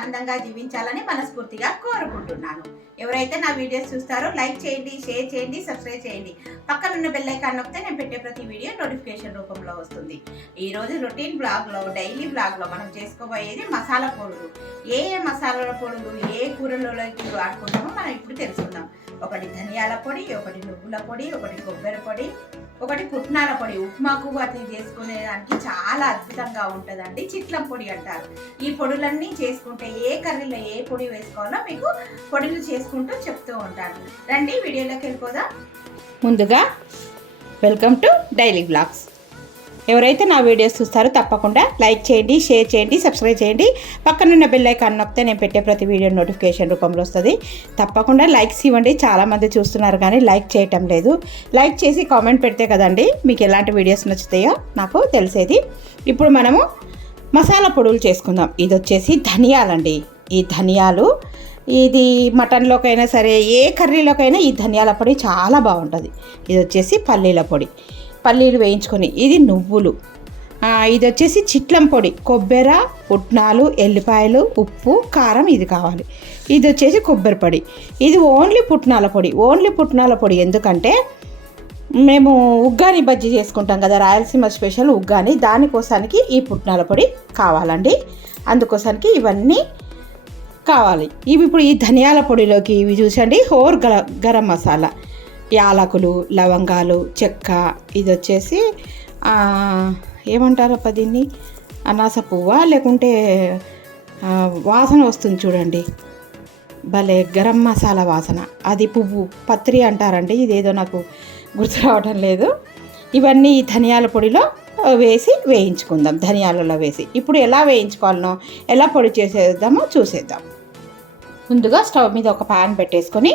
ఆనందంగా జీవించాలని మనస్ఫూర్తిగా కోరుకుంటున్నాను. ఎవరైతే నా వీడియోస్ చూస్తారో లైక్ చేయండి షేర్ చేయండి సబ్స్క్రైబ్ చేయండి. పక్కనున్న ఉన్న నొక్కితే నేను పెట్టే ప్రతి వీడియో నోటిఫికేషన్ రూపంలో వస్తుంది. ఈరోజు రొటీన్ బ్లాగ్లో డైలీ బ్లాగ్లో మనం చేసుకోబోయేది మసాలా పొడులు. ఏ ఏ మసాలాల పొడులు ఏ కూరలలోకి వాడుకుంటామో మనం ఇప్పుడు తెలుసుకుందాం. ఒకటి ధనియాల పొడి ఒకటి నువ్వుల పొడి ఒకటి కొబ్బరి పొడి ఒకటి పుట్నాల పొడి ఉప్మాకు వాటిని చేసుకునేదానికి చాలా అద్భుతంగా ఉంటుందండి. చిట్లం పొడి అంటారు. ఈ పొడులన్నీ చేసుకుంటే ఏ కర్రీలో ఏ పొడి వేసుకోవాలో మీకు పొడులు చేసుకుంటూ చెప్తూ ఉంటాను రండి వీడియోలోకి వెళ్ళిపోదాం. ముందుగా వెల్కమ్ టు డైలీ బ్లాగ్స్ ఎవరైతే నా వీడియోస్ చూస్తారో తప్పకుండా లైక్ చేయండి షేర్ చేయండి సబ్స్క్రైబ్ చేయండి. పక్కనున్న బెల్ ఐకాన్ నొక్కితే నేను పెట్టే ప్రతి వీడియో నోటిఫికేషన్ రూపంలో వస్తుంది. తప్పకుండా లైక్స్ ఇవ్వండి. చాలామంది చూస్తున్నారు కానీ లైక్ చేయటం లేదు. లైక్ చేసి కామెంట్ పెడితే కదండి మీకు ఎలాంటి వీడియోస్ నచ్చుతాయో నాకు తెలిసేది. ఇప్పుడు మనము మసాలా పొడులు చేసుకుందాం. ఇది వచ్చేసి ధనియాలండి. ఈ ధనియాలు ఇది మటన్లోకైనా సరే ఏ కర్రీలోకైనా ఈ ధనియాల పొడి చాలా బాగుంటుంది. ఇది వచ్చేసి పల్లీల పొడి. పల్లీలు వేయించుకొని ఇది నువ్వులు. ఇది వచ్చేసి చిట్లం పొడి కొబ్బరి పుట్నాలు ఎల్లిపాయలు ఉప్పు కారం ఇది కావాలి. ఇది వచ్చేసి కొబ్బరి పొడి. ఇది ఓన్లీ పుట్నాల పొడి. ఓన్లీ పుట్నాల పొడి ఎందుకంటే మేము ఉగ్గాని బజ్జీ చేసుకుంటాం కదా రాయలసీమ స్పెషల్ ఉగ్గాని. దానికోసానికి ఈ పుట్నాల పొడి కావాలండి. అందుకోసానికి ఇవన్నీ కావాలి. ఇవి ఇప్పుడు ఈ ధనియాల పొడిలోకి ఇవి చూసండి. హోర్ గర గరం మసాలా. యాలకులు లవంగాలు చెక్క ఇది వచ్చేసి ఏమంటారు అప్ప దీన్ని? అనాస పువ్వా? లేకుంటే వాసన వస్తుంది చూడండి. భలే గరం మసాలా వాసన. అది పువ్వు పత్రి అంటారండి. ఇదేదో నాకు గుర్తు రావడం లేదు. ఇవన్నీ ఈ ధనియాల పొడిలో వేసి వేయించుకుందాం. ధనియాలలో వేసి. ఇప్పుడు ఎలా వేయించుకోవాలనో ఎలా పొడి చేసేద్దామో చూసేద్దాం. ముందుగా స్టవ్ మీద ఒక పాన్ పెట్టేసుకొని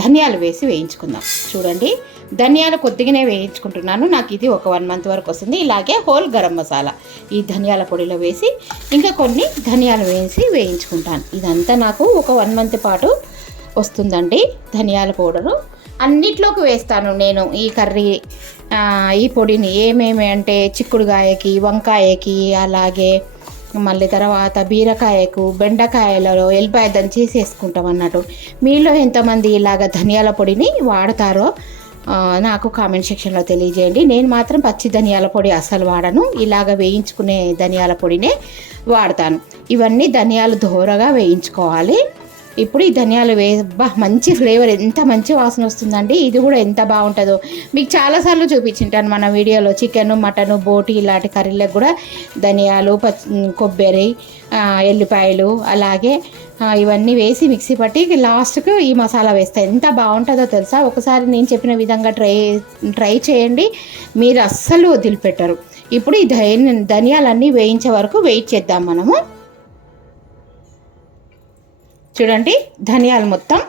ధనియాలు వేసి వేయించుకుందాం. చూడండి ధనియాలు కొద్దిగానే వేయించుకుంటున్నాను. నాకు ఇది ఒక వన్ మంత్ వరకు వస్తుంది. ఇలాగే హోల్ గరం మసాలా ఈ ధనియాల పొడిలో వేసి ఇంకా కొన్ని ధనియాలు వేసి వేయించుకుంటాను. ఇదంతా నాకు ఒక వన్ మంత్ పాటు వస్తుందండి ధనియాల పౌడరు. అన్నిట్లోకి వేస్తాను నేను ఈ కర్రీ ఈ పొడిని. ఏమేమి అంటే చిక్కుడుగాయకి వంకాయకి అలాగే మళ్ళీ తర్వాత బీరకాయకు బెండకాయలలో ఎల్లిపాయ దంచి వేసుకుంటాం అన్నట్టు. మీలో ఎంతమంది ఇలాగ ధనియాల పొడిని వాడతారో నాకు కామెంట్ సెక్షన్లో తెలియజేయండి. నేను మాత్రం పచ్చి ధనియాల పొడి అసలు వాడను. ఇలాగ వేయించుకునే ధనియాల పొడినే వాడతాను. ఇవన్నీ ధనియాలు దోరగా వేయించుకోవాలి. ఇప్పుడు ఈ ధనియాలు వే బా మంచి ఫ్లేవర్ ఎంత మంచి వాసన వస్తుందండి ఇది కూడా ఎంత బాగుంటుందో. మీకు చాలాసార్లు చూపించింటాను మన వీడియోలో చికెన్ మటన్ బోటి ఇలాంటి కర్రీలకు కూడా ధనియాలు పచ్చి కొబ్బరి ఎల్లిపాయలు అలాగే ఇవన్నీ వేసి మిక్సీ పట్టి లాస్ట్కు ఈ మసాలా వేస్తాయి ఎంత బాగుంటుందో తెలుసా? ఒకసారి నేను చెప్పిన విధంగా ట్రై ట్రై చేయండి. మీరు అస్సలు వదిలిపెట్టరు. ఇప్పుడు ఈ ధని ధనియాలన్నీ వేయించే వరకు వెయిట్ చేద్దాం మనము. చూడండి ధనియాలు మొత్తం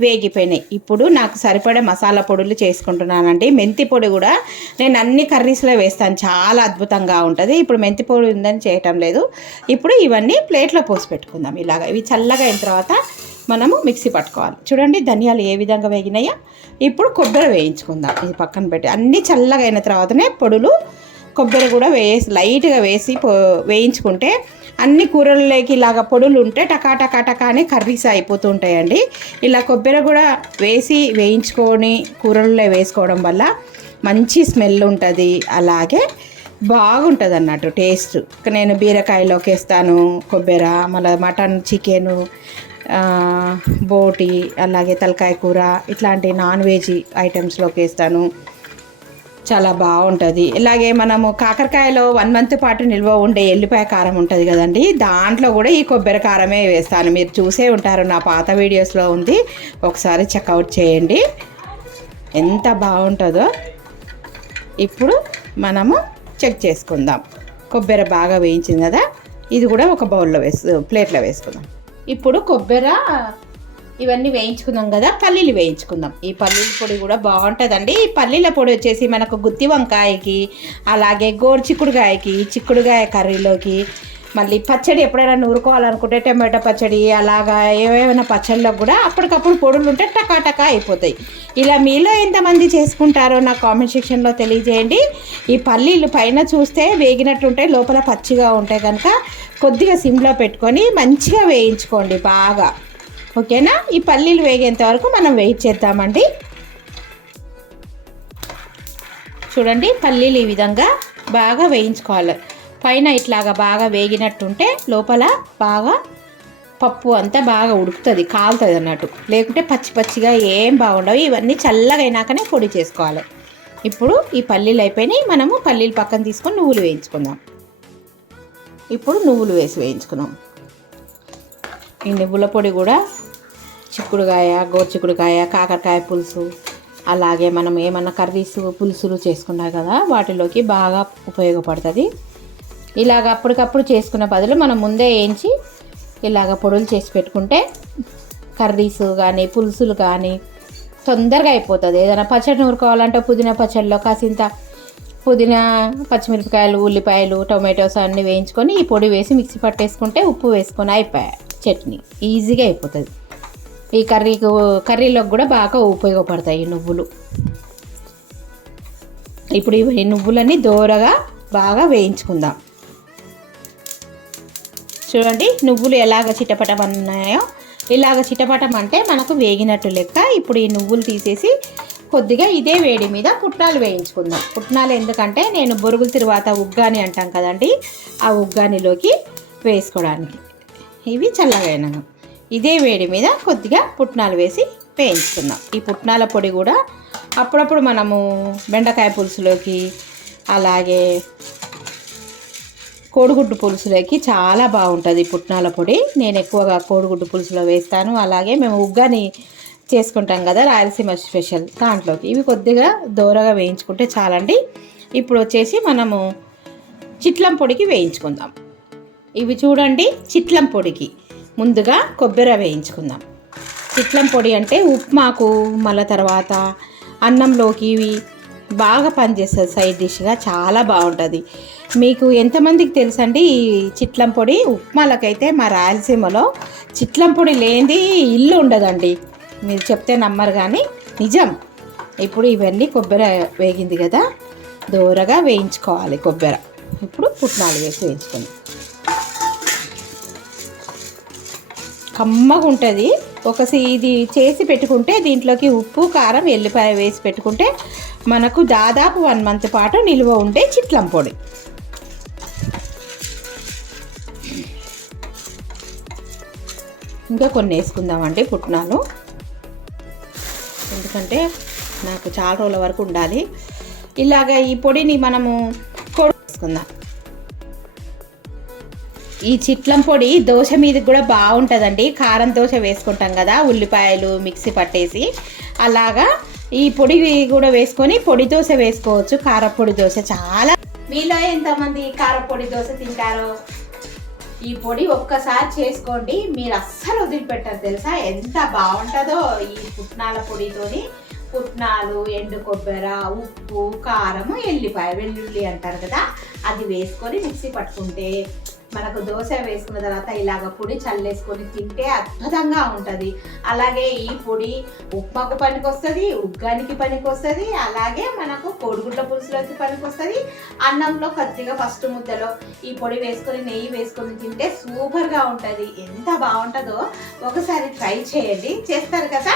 వేగిపోయినాయి. ఇప్పుడు నాకు సరిపడే మసాలా పొడులు చేసుకుంటున్నానండి. మెంతి పొడి కూడా నేను అన్ని కర్రీస్లో వేస్తాను. చాలా అద్భుతంగా ఉంటుంది. ఇప్పుడు మెంతి పొడి ఉందని చేయటం లేదు. ఇప్పుడు ఇవన్నీ ప్లేట్లో పోసి పెట్టుకుందాం ఇలాగ. ఇవి చల్లగా అయిన తర్వాత మనము మిక్సీ పట్టుకోవాలి. చూడండి ధనియాలు ఏ విధంగా వేగినాయో. ఇప్పుడు కొబ్బరి వేయించుకుందాం. ఇది పక్కన పెట్టి అన్నీ చల్లగా అయిన తర్వాతనే పొడులు కొబ్బరి కూడా వేసి లైట్గా వేసి పో- వేయించుకుంటే అన్ని కూరల్లోకి ఇలాగ పొడులు ఉంటే టకా టకా టకా అని కర్రీస్ అయిపోతూ ఉంటాయండి ఇలా కొబ్బరి కూడా వేసి వేయించుకొని కూరల్లో వేసుకోవడం వల్ల మంచి స్మెల్ ఉంటుంది. అలాగే బాగుంటుంది అన్నట్టు టేస్ట్ నేను బీరకాయలోకి వేస్తాను కొబ్బరి మళ్ళీ మటన్ చికెను బోటి అలాగే తలకాయ కూర ఇట్లాంటి నాన్ వెజ్ ఐటమ్స్లోకి వేస్తాను. చాలా బాగుంటుంది. ఇలాగే మనము కాకరకాయలో వన్ మంత్ పాటు నిల్వ ఉండే ఎల్లిపాయ కారం ఉంటుంది కదండి. దాంట్లో కూడా ఈ కొబ్బరి కారమే వేస్తాను. మీరు చూసే ఉంటారు నా పాత వీడియోస్లో ఉంది. ఒకసారి చెక్అవుట్ చేయండి. ఎంత బాగుంటుందో. ఇప్పుడు మనము చెక్ చేసుకుందాం. కొబ్బరి బాగా వేయించింది కదా? ఇది కూడా ఒక బౌల్లో వేసు ప్లేట్లో వేసుకుందాం. ఇప్పుడు కొబ్బరి ఇవన్నీ వేయించుకుందాం కదా పల్లీలు వేయించుకుందాం. ఈ పల్లీల పొడి కూడా బాగుంటుందండి. ఈ పల్లీల పొడి వచ్చేసి మనకు గుత్తి వంకాయకి అలాగే గోరు చిక్కుడుకాయకి చిక్కుడుకాయ కర్రీలోకి మళ్ళీ పచ్చడి ఎప్పుడైనా నూరుకోవాలనుకుంటే టమాటో పచ్చడి అలాగా ఏమైనా పచ్చళ్ళకు కూడా అప్పటికప్పుడు పొడులు ఉంటే టకాటకా అయిపోతాయి. ఇలా మీలో ఎంతమంది చేసుకుంటారో నా కామెంట్ సెక్షన్లో తెలియజేయండి. ఈ పల్లీలు పైన చూస్తే వేగినట్టు ఉంటాయి లోపల పచ్చిగా ఉంటాయి కనుక కొద్దిగా సిమ్లో పెట్టుకొని మంచిగా వేయించుకోండి బాగా. ఓకేనా? ఈ పల్లీలు వేగేంత వరకు మనం వెయిట్ చేద్దామండి. చూడండి పల్లీలు ఈ విధంగా బాగా వేయించుకోవాలి. పైన ఇట్లాగా బాగా వేగినట్టుంటే లోపల బాగా పప్పు అంతా బాగా ఉడుకుతుంది కాలుతుంది అన్నట్టు. లేకుంటే పచ్చి పచ్చిగా ఏం బాగుండవు. ఇవన్నీ చల్లగైనాకనే పొడి చేసుకోవాలి. ఇప్పుడు ఈ పల్లీలు అయిపోయినాయి. మనము పల్లీలు పక్కన తీసుకొని నువ్వులు వేయించుకుందాం. ఇప్పుడు నువ్వులు వేసి వేయించుకుందాం ఈ నువ్వుల పొడి కూడా చిక్కుడుకాయ గోరుచిక్కుడుకాయ కాకరకాయ పులుసు అలాగే మనం ఏమన్నా కర్రీస్ పులుసులు చేసుకున్నాం కదా వాటిలోకి బాగా ఉపయోగపడుతుంది. ఇలాగ అప్పటికప్పుడు చేసుకున్న బదులు మనం ముందే వేయించి ఇలాగ పొడులు చేసి పెట్టుకుంటే కర్రీస్ కానీ పులుసులు కానీ తొందరగా అయిపోతుంది. ఏదైనా పచ్చడి నూరుకోవాలంటే పుదీనా పచ్చడిలో కాసింత పుదీనా పచ్చిమిరపకాయలు ఉల్లిపాయలు టొమాటోస్ అన్నీ వేయించుకొని ఈ పొడి వేసి మిక్సీ పట్టేసుకుంటే ఉప్పు వేసుకొని అయిపోయాయి చట్నీ. ఈజీగా అయిపోతుంది. ఈ కర్రీకి కర్రీలోకి కూడా బాగా ఉపయోగపడతాయి నువ్వులు. ఇప్పుడు ఈ నువ్వులన్నీ దోరగా బాగా వేయించుకుందాం. చూడండి నువ్వులు ఎలాగ చిటపటమన్నాయో ఇలాగ చిటపటం అంటే మనకు వేగినట్టు లెక్క. ఇప్పుడు ఈ నువ్వులు తీసేసి కొద్దిగా ఇదే వేడి మీద పుట్నాలు వేయించుకుందాం. పుట్నాలు ఎందుకంటే నేను బొరుగుల తర్వాత ఉగ్గాని అంటాం కదండి ఆ ఉగ్గానిలోకి వేసుకోవడానికి. ఇవి చల్లగా ఇదే వేడి మీద కొద్దిగా పుట్నాలు వేసి వేయించుకుందాం. ఈ పుట్నాల పొడి కూడా అప్పుడప్పుడు మనము బెండకాయ పులుసులోకి అలాగే కోడిగుడ్డు పులుసులోకి చాలా బాగుంటుంది పుట్నాల పొడి. నేను ఎక్కువగా కోడిగుడ్డు పులుసులో వేస్తాను. అలాగే మేము ఉగ్గాని చేసుకుంటాం కదా రాయలసీమ స్పెషల్ దాంట్లోకి. ఇవి కొద్దిగా దూరగా వేయించుకుంటే చాలండి. ఇప్పుడు వచ్చేసి మనము చిట్లం పొడికి వేయించుకుందాం. ఇవి చూడండి చిట్లం పొడికి. ముందుగా కొబ్బరి వేయించుకుందాం. చిట్లం పొడి అంటే ఉప్మాకు మళ్ళీ తర్వాత అన్నంలోకి ఇవి బాగా పనిచేస్తుంది సైడ్ డిష్గా చాలా బాగుంటుంది. మీకు ఎంతమందికి తెలుసండి ఈ చిట్లం పొడి? ఉప్మాలకైతే మా రాయలసీమలో చిట్లం పొడి లేనిది ఇల్లు ఉండదండి. మీరు చెప్తే నమ్మరు కానీ నిజం. ఇప్పుడు ఇవన్నీ కొబ్బరి వేగింది కదా దూరగా వేయించుకోవాలి కొబ్బరి. ఇప్పుడు పుట్నాలు వేసి వేయించుకుందాం. కమ్మగా ఉంటుంది. ఒకసి ఇది చేసి పెట్టుకుంటే దీంట్లోకి ఉప్పు కారం ఎల్లిపాయ వేసి పెట్టుకుంటే మనకు దాదాపు వన్ మంత్ పాటు నిల్వ ఉండే చిట్లం పొడి. ఇంకా కొన్ని వేసుకుందామండి పుట్నాలు. ఎందుకంటే నాకు చాలా రోజుల వరకు ఉండాలి. ఇలాగ ఈ పొడిని మనము కొడు వేసుకుందాం. ఈ చిట్లం పొడి దోశ మీద కూడా బాగుంటుందండి. కారం దోశ వేసుకుంటాం కదా ఉల్లిపాయలు మిక్సీ పట్టేసి. అలాగా ఈ పొడి కూడా వేసుకొని పొడి దోశ వేసుకోవచ్చు. కారపొడి దోశ చాలా మీలో ఎంతమంది కారపొడి దోశ తింటారో? ఈ పొడి ఒక్కసారి చేసుకోండి. మీరు అస్సలు వదిలిపెట్టరు తెలుసా? ఎంత బాగుంటుందో ఈ పుట్నాల పొడితోని. పుట్నాలు ఎండు కొబ్బరి ఉప్పు కారము ఎల్లిపాయ వెల్లుల్లి అంటారు కదా. అది వేసుకొని మిక్సీ పట్టుకుంటే మనకు దోశ వేసుకున్న తర్వాత ఇలాగ పొడి చల్లేసుకొని తింటే అద్భుతంగా ఉంటుంది. అలాగే ఈ పొడి ఉప్మాకు పనికి వస్తుంది ఉగ్గానికి పనికి వస్తుంది అలాగే మనకు కోడిగుడ్ల పులుసులోకి పనికి వస్తుంది అన్నంలో కొద్దిగా ఫస్ట్ ముద్దలో ఈ పొడి వేసుకొని నెయ్యి వేసుకొని తింటే సూపర్గా ఉంటుంది. ఎంత బాగుంటుందో ఒకసారి ట్రై చేయండి. చేస్తారు కదా?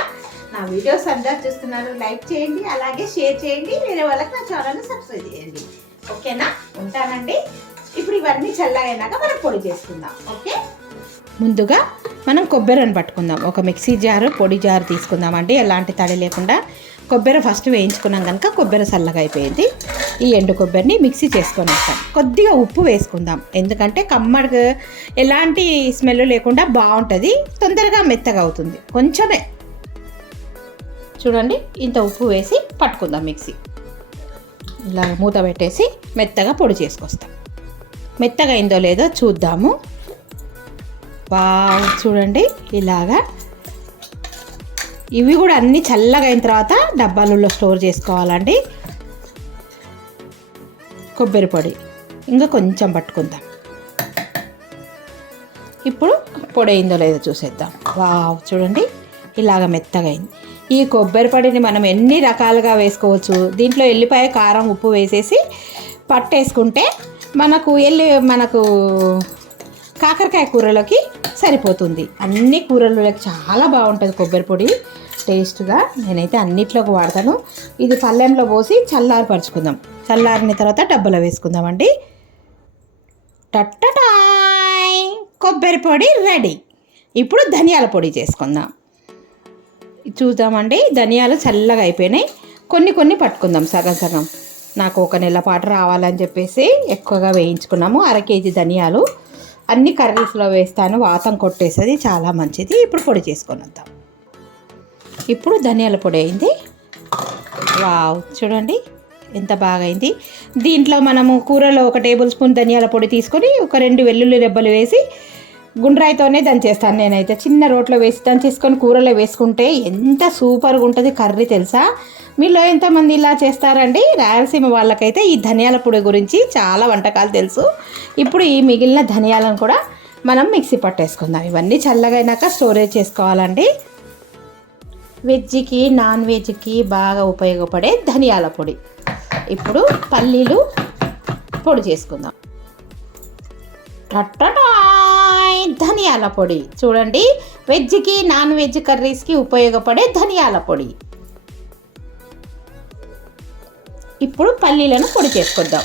నా వీడియోస్ అందరు చూస్తున్నారు. లైక్ చేయండి అలాగే షేర్ చేయండి. వేరే వాళ్ళకి నా ఛానల్ని సబ్స్క్రైబ్ చేయండి. ఓకేనా? ఉంటానండి. ఇప్పుడు ఇవన్నీ చల్లగైనాక మనం పొడి చేసుకుందాం ఓకే? ముందుగా మనం కొబ్బరిని పట్టుకుందాం. ఒక మిక్సీ జారు పొడి జారు తీసుకుందాం అండి ఎలాంటి తడి లేకుండా కొబ్బరి ఫస్ట్ వేయించుకున్నాం కనుక కొబ్బరి చల్లగా అయిపోయింది. ఈ ఎండు కొబ్బరిని మిక్సీ చేసుకొని వస్తాం కొద్దిగా ఉప్పు వేసుకుందాం. ఎందుకంటే కమ్మడికి ఎలాంటి స్మెల్ లేకుండా బాగుంటుంది తొందరగా మెత్తగా అవుతుంది. కొంచెమే. చూడండి ఇంత ఉప్పు వేసి పట్టుకుందాం మిక్సీ. ఇలా మూత పెట్టేసి మెత్తగా పొడి చేసుకొస్తాం. మెత్తగా అయిందో లేదో చూద్దాము. బాగా చూడండి ఇలాగా. ఇవి కూడా అన్నీ చల్లగా అయిన తర్వాత డబ్బాలలో స్టోర్ చేసుకోవాలండి. కొబ్బరి పొడి. ఇంకా కొంచెం పట్టుకుందాం. ఇప్పుడు పొడి అయిందో లేదో చూసేద్దాం. వావ్ చూడండి ఇలాగ మెత్తగా అయింది. ఈ కొబ్బరి పొడిని మనం ఎన్ని రకాలుగా వేసుకోవచ్చు? దీంట్లో ఎల్లిపాయ కారం ఉప్పు వేసేసి పట్టేసుకుంటే మనకు ఎల్లి మనకు కాకరకాయ కూరలోకి సరిపోతుంది. అన్ని కూరలకి చాలా బాగుంటుంది కొబ్బరి పొడి టేస్ట్గా నేనైతే అన్నిట్లోకి వాడతాను. ఇది పళ్ళెంలో పోసి చల్లారపరుచుకుందాం చల్లారిన తర్వాత డబ్బలో వేసుకుందామండి. టట్టటాయ్ కొబ్బరి పొడి రెడీ. ఇప్పుడు ధనియాల పొడి చేసుకుందాం. చూద్దామండి ధనియాలు చల్లగా అయిపోయినాయి. కొన్ని కొన్ని పట్టుకుందాం సగం సగం. నాకు ఒక నెల పాటు రావాలని చెప్పేసి ఎక్కువగా వేయించుకున్నాము. అర కేజీ ధనియాలు. అన్ని కర్రీస్లో వేస్తాను. వాతం కొట్టేస్తుంది. చాలా మంచిది. ఇప్పుడు పొడి చేసుకొని వద్దాం ఇప్పుడు ధనియాల పొడి అయింది. వావ్! చూడండి. ఎంత బాగా అయింది దీంట్లో మనము కూరలో ఒక టేబుల్ స్పూన్ ధనియాల పొడి తీసుకొని ఒక రెండు వెల్లుల్లి రెబ్బలు వేసి గుండ్రాయితోనే దంచేస్తాను నేనైతే. చిన్న రోట్లో వేసి దంచేసుకొని కూరలో వేసుకుంటే ఎంత సూపర్గా ఉంటుంది కర్రీ తెలుసా? మీలో ఎంతమంది ఇలా చేస్తారండి? రాయలసీమ వాళ్ళకైతే ఈ ధనియాల పొడి గురించి చాలా వంటకాలు తెలుసు. ఇప్పుడు ఈ మిగిలిన ధనియాలను కూడా మనం మిక్సీ పట్టేసుకుందాం. ఇవన్నీ చల్లగా స్టోరేజ్ చేసుకోవాలండి. వెజ్కి నాన్ వెజ్కి బాగా ఉపయోగపడే ధనియాల పొడి. ఇప్పుడు పల్లీలు పొడి చేసుకుందాం. టట్టటాయ్ ధనియాల పొడి. చూడండి వెజ్కి నాన్ వెజ్ కర్రీస్కి ఉపయోగపడే ధనియాల పొడి. ఇప్పుడు పల్లీలను పొడి చేసుకుందాం.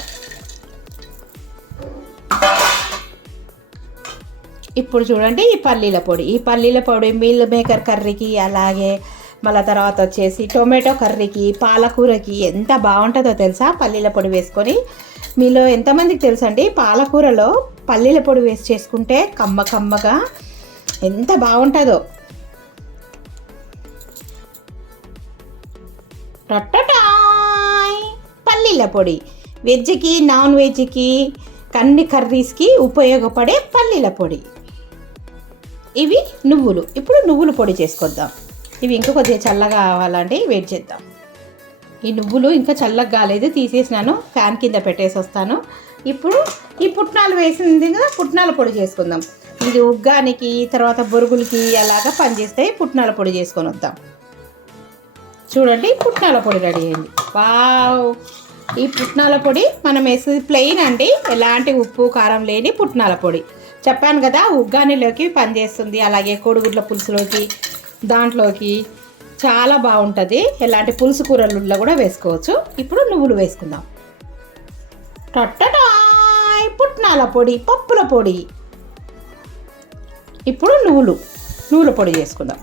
ఇప్పుడు చూడండి ఈ పల్లీల పొడి. ఈ పల్లీల పొడి మీల్ మేకర్ కర్రీకి అలాగే మళ్ళీ తర్వాత వచ్చేసి టొమాటో కర్రీకి పాలకూరకి ఎంత బాగుంటుందో తెలుసా? పల్లీల పొడి వేసుకొని. మీలో ఎంతమందికి తెలుసండి? పాలకూరలో పల్లీల పొడి వేసి చేసుకుంటే కమ్మ కమ్మగా ఎంత బాగుంటుందో. పల్లీల పొడి. వెజ్కి నాన్ వెజ్కి అన్ని కర్రీస్కి ఉపయోగపడే పల్లీల పొడి. ఇవి నువ్వులు. ఇప్పుడు నువ్వుల పొడి చేసుకొద్దాం. ఇవి ఇంకా కొద్దిగా చల్లగా కావాలండి. వెయిట్ చేద్దాం. ఈ నువ్వులు ఇంకా చల్లగా కాలేదు. తీసేసినాను. ఫ్యాన్ కింద పెట్టేసి వస్తాను. ఇప్పుడు ఈ పుట్నాలు వేసింది కదా పుట్నాల పొడి చేసుకుందాం. ఇది ఉగ్గానికి తర్వాత బొరుగులకి అలాగా పనిచేస్తాయి. పుట్నాల పొడి చేసుకొని వద్దాం. చూడండి పుట్నాల పొడి రెడీ అయింది. వావ్ ఈ పుట్నాల పొడి మనం వేసేది ప్లెయిన్ అండి. ఎలాంటి ఉప్పు కారం లేని పుట్నాల పొడి. చెప్పాను కదా ఉగ్గానిలోకి పనిచేస్తుంది. అలాగే కోడిగుడ్ల పులుసులోకి దాంట్లోకి చాలా బాగుంటుంది. ఎలాంటి పులుసు కూరలుల్లో కూడా వేసుకోవచ్చు. ఇప్పుడు నువ్వులు వేసుకుందాం. టట్టటాయ్ పుట్నాల పొడి పప్పుల పొడి. ఇప్పుడు నువ్వులు. నువ్వుల పొడి చేసుకుందాం.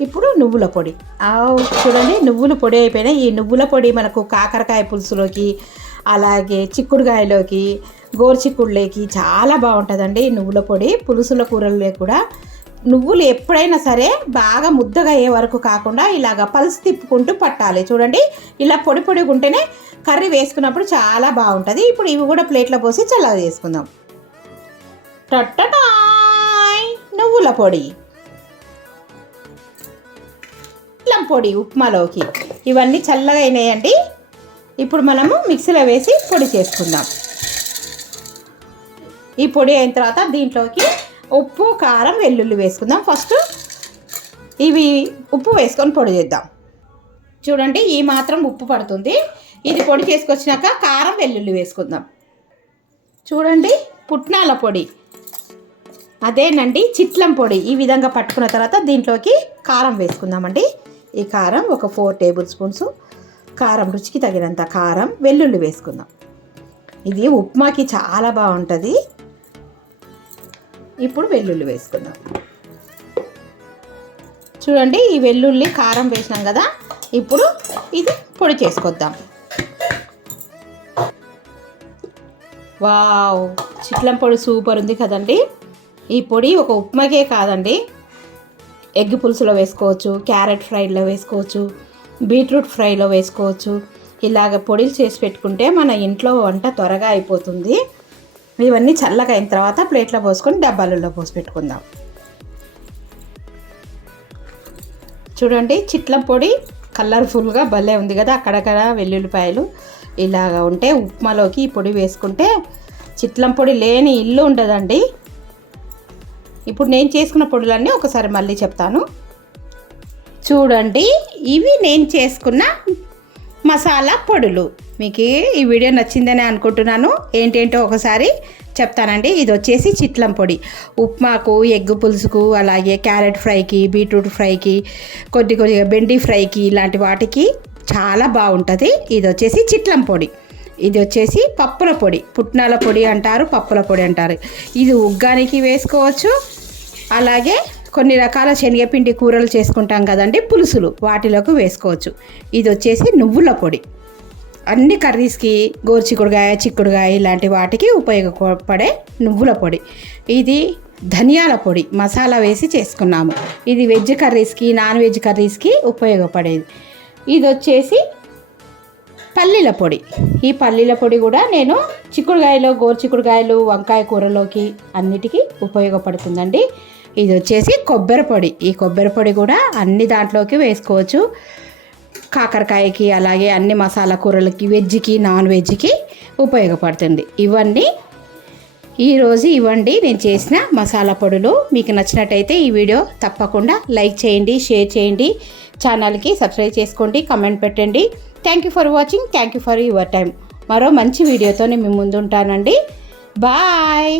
ఇప్పుడు నువ్వుల పొడి. చూడండి నువ్వుల పొడి అయిపోయినాయి. ఈ నువ్వుల పొడి మనకు కాకరకాయ పులుసులోకి అలాగే చిక్కుడుకాయలోకి గోరుచిక్కుడులోకి చాలా బాగుంటుందండి. ఈ నువ్వుల పొడి పులుసుల కూరల్లో కూడా నువ్వులు ఎప్పుడైనా సరే బాగా ముద్దగా అయ్యే వరకు కాకుండా ఇలాగ పలుసు తిప్పుకుంటూ పట్టాలి. చూడండి ఇలా పొడి పొడిగా ఉంటేనే కర్రీ వేసుకున్నప్పుడు చాలా బాగుంటుంది. ఇప్పుడు ఇవి కూడా ప్లేట్లో పోసి చల్లగా చేసుకుందాం. టట్టటాయ్! నువ్వుల పొడి. అల్లం పొడి ఉప్మాలోకి. ఇవన్నీ చల్లగా అయినాయండి. ఇప్పుడు మనము మిక్సీలో వేసి పొడి చేసుకుందాం. ఈ పొడి అయిన తర్వాత దీంట్లోకి ఉప్పు కారం వెల్లుల్లి వేసుకుందాం. ఫస్ట్ ఇవి ఉప్పు వేసుకొని పొడి చేద్దాం. చూడండి ఈ మాత్రం ఉప్పు పడుతుంది. ఇది పొడి చేసుకొచ్చినాక కారం వెల్లుల్లి వేసుకుందాం. చూడండి పుట్నాల పొడి. అదేనండి చిట్లం పొడి. ఈ విధంగా పట్టుకున్న తర్వాత దీంట్లోకి కారం వేసుకుందామండి. ఈ కారం ఒక ఫోర్ టేబుల్ స్పూన్స్. కారం రుచికి తగినంత కారం వెల్లుల్లి వేసుకుందాం. ఇది ఉప్మాకి చాలా బాగుంటుంది. ఇప్పుడు వెల్లుల్లి వేసుకుందాం. చూడండి ఈ వెల్లుల్లి కారం వేసినాం కదా ఇప్పుడు ఇది పొడి చేసుకొద్దాం. వావ్ చిట్లం పొడి సూపర్ ఉంది కదండి. ఈ పొడి ఒక ఉప్మాకే కాదండి. ఎగ్ పులుసులో వేసుకోవచ్చు క్యారెట్ ఫ్రైలో వేసుకోవచ్చు బీట్రూట్ ఫ్రైలో వేసుకోవచ్చు. ఇలాగ పొడిలు చేసి పెట్టుకుంటే మన ఇంట్లో వంట త్వరగా అయిపోతుంది. ఇవన్నీ చల్లగా అయిన తర్వాత ప్లేట్లో పోసుకొని డబ్బాలలో పోసి పెట్టుకుందాం. చూడండి చిట్లం పొడి కలర్ఫుల్గా భలే ఉంది కదా అక్కడక్కడ వెల్లుల్లిపాయలు ఇలాగ ఉంటే ఉప్మాలోకి ఈ పొడి వేసుకుంటే చిట్లం పొడి లేని ఇల్లు ఉండదండి. ఇప్పుడు నేను చేసుకున్న పొడులన్నీ ఒకసారి మళ్ళీ చెప్తాను. చూడండి ఇవి నేను చేసుకున్న మసాలా పొడులు. మీకు ఈ వీడియో నచ్చిందని అనుకుంటున్నాను. ఏంటేంటో ఒకసారి చెప్తానండి. ఇది వచ్చేసి చిట్లం పొడి. ఉప్మాకు ఎగ్ పులుసుకు అలాగే క్యారెట్ ఫ్రైకి బీట్రూట్ ఫ్రైకి కొద్ది కొద్దిగా బెండి ఫ్రైకి ఇలాంటి వాటికి చాలా బాగుంటుంది. ఇది వచ్చేసి చిట్లం పొడి. ఇది వచ్చేసి పప్పుల పొడి. పుట్నాల పొడి అంటారు పప్పుల పొడి అంటారు. ఇది ఉగ్గానికి వేసుకోవచ్చు. అలాగే కొన్ని రకాల శనగపిండి కూరలు చేసుకుంటాం కదండి పులుసులు వాటిలోకి వేసుకోవచ్చు. ఇది వచ్చేసి నువ్వుల పొడి. అన్ని కర్రీస్కి గోరుచిక్కుడుగాయ చిక్కుడుగాయ ఇలాంటి వాటికి ఉపయోగపడే నువ్వుల పొడి. ఇది ధనియాల పొడి మసాలా వేసి చేసుకున్నాము. ఇది వెజ్ కర్రీస్కి నాన్ వెజ్ కర్రీస్కి ఉపయోగపడేది. ఇది వచ్చేసి పల్లీల పొడి. ఈ పల్లీల పొడి కూడా నేను చిక్కుడుగాయలు గోరుచిక్కుడుగాయలు వంకాయ కూరలోకి అన్నిటికీ ఉపయోగపడుతుందండి. ఇది వచ్చేసి కొబ్బరి పొడి. ఈ కొబ్బరి పొడి కూడా అన్ని దాంట్లోకి వేసుకోవచ్చు. కాకరకాయకి అలాగే అన్ని మసాలా కూరలకి వెజ్కి నాన్ వెజ్కి ఉపయోగపడుతుంది. ఇవన్నీ ఈరోజు ఇవ్వండి. నేను చేసిన మసాలా పొడులు. మీకు నచ్చినట్టయితే ఈ వీడియో తప్పకుండా లైక్ చేయండి షేర్ చేయండి. ఛానల్కి సబ్స్క్రైబ్ చేసుకోండి కమెంట్ పెట్టండి. Thank you for watching. Thank you for your time. మరో మంచి వీడియోతో నేను మీ ముందు ఉంటానండి బాయ్!